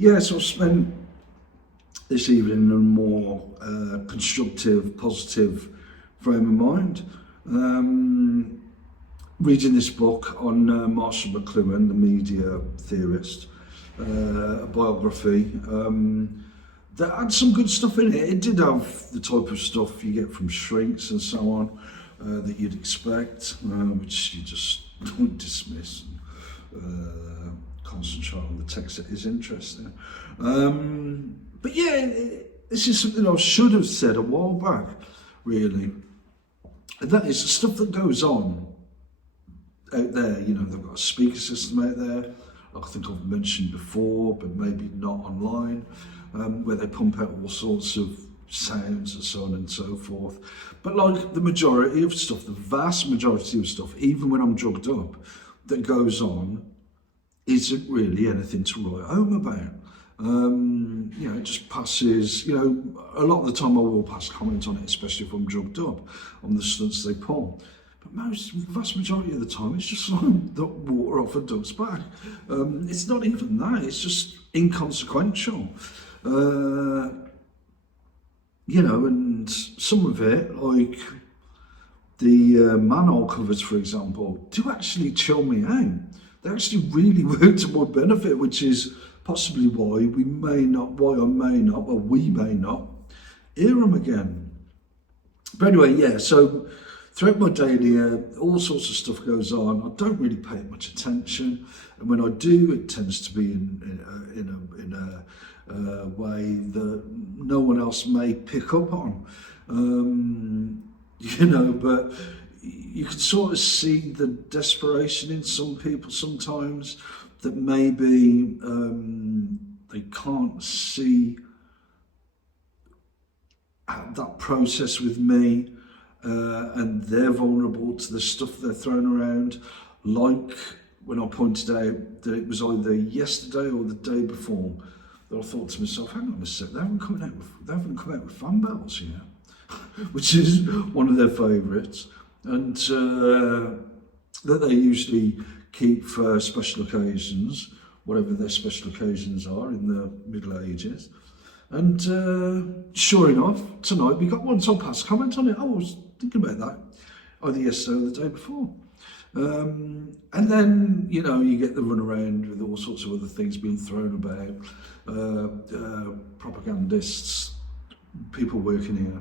Yeah, so I've spent this evening in a more constructive, positive frame of mind. Um, Reading this book on Marshall McLuhan, the media theorist, a biography that had some good stuff in it. It did have the type of stuff you get from shrinks and so on that you'd expect, which you just don't dismiss and concentrate on the text that is interesting. But yeah, this is something I should have said a while back, really. And that is the stuff that goes on out there. You know, they've got a speaker system out there, like I think I've mentioned before, but maybe not online, where they pump out all sorts of sounds and so on and so forth. But like the majority of stuff, the vast majority of stuff, even when I'm drugged up, that goes on isn't really anything to write home about. You know, it just passes, you know, a lot of the time I will pass comment on it, especially if I'm drugged up, on the stunts they pull. But vast majority of the time, it's just like the water off a duck's back. It's not even that, it's just inconsequential. You know, and some of it, like the manhole covers, for example, do actually chill me out. They actually really work to my benefit, which is possibly why we may not hear them again. But anyway, yeah, so throughout my daily, all sorts of stuff goes on. I don't really pay much attention, and when I do, it tends to be in a way that no one else may pick up on. You know, but you can sort of see the desperation in some people sometimes, that maybe they can't see that process with me, and they're vulnerable to the stuff they're throwing around. Like when I pointed out that it was either yesterday or the day before that I thought to myself, hang on a sec, they haven't come out with fan bells yet, which is one of their favourites, and that they usually keep for special occasions, whatever their special occasions are in the Middle Ages. And sure enough, tonight we got one, so I passed comment on it. I was thinking about that either yesterday or the day before. And then, you know, you get the run around with all sorts of other things being thrown about, propagandists, people working here,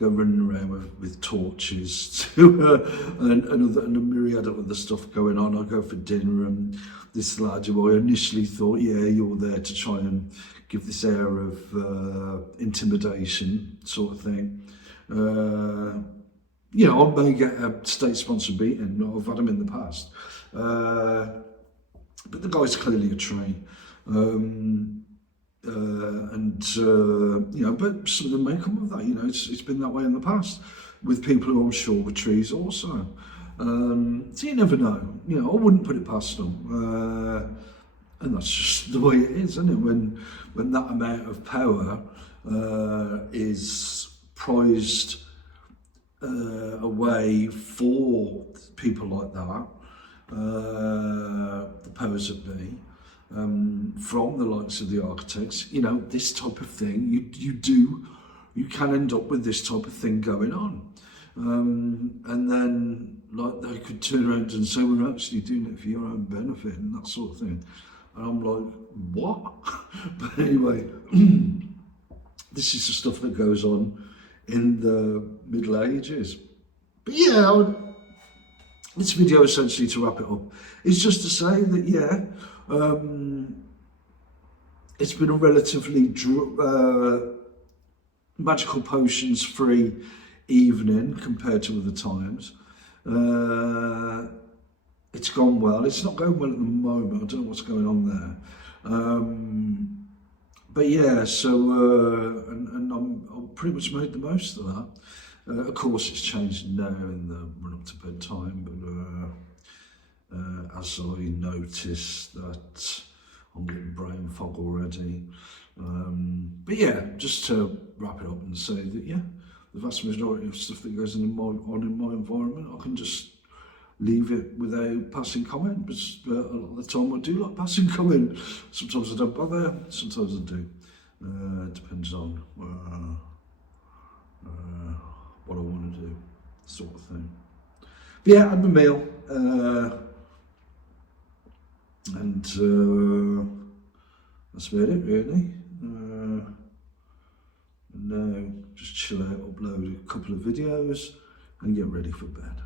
go running around with torches and a myriad of other stuff going on. I go for dinner, and this lad who I initially thought, yeah, you're there to try and give this air of intimidation sort of thing. You know, I may get a state-sponsored beating, I've had them in the past. But the guy's clearly a train. You know, but something may come of that. You know, it's been that way in the past with people who I'm sure were trees also. So you never know. You know, I wouldn't put it past them. And that's just the way it is, isn't it? When that amount of power is prized away for people like that, the powers that be. From the likes of the architects, you know, this type of thing, you can end up with this type of thing going on. And then, like, they could turn around and say, we're actually doing it for your own benefit and that sort of thing. And I'm like, what? But anyway, this is the stuff that goes on in the Middle Ages. But yeah, this video, essentially, to wrap it up, is just to say that, yeah, it's been a relatively magical potions free evening compared to other times. It's gone well. It's not going well at the moment. I don't know what's going on there. But yeah, so and I'm pretty much made the most of that. Of course, it's changed now in the run up to bedtime, but as I notice that I'm getting brain fog already. But yeah, just to wrap it up and say that, yeah, the vast majority of stuff that goes on in my environment, I can just leave it without passing comment, but a lot of the time I do like passing comment. Sometimes I don't bother, sometimes I do. Depends on what I want to do, sort of thing. But yeah, I had my meal, and that's about it really. Now just chill out, upload a couple of videos and get ready for bed.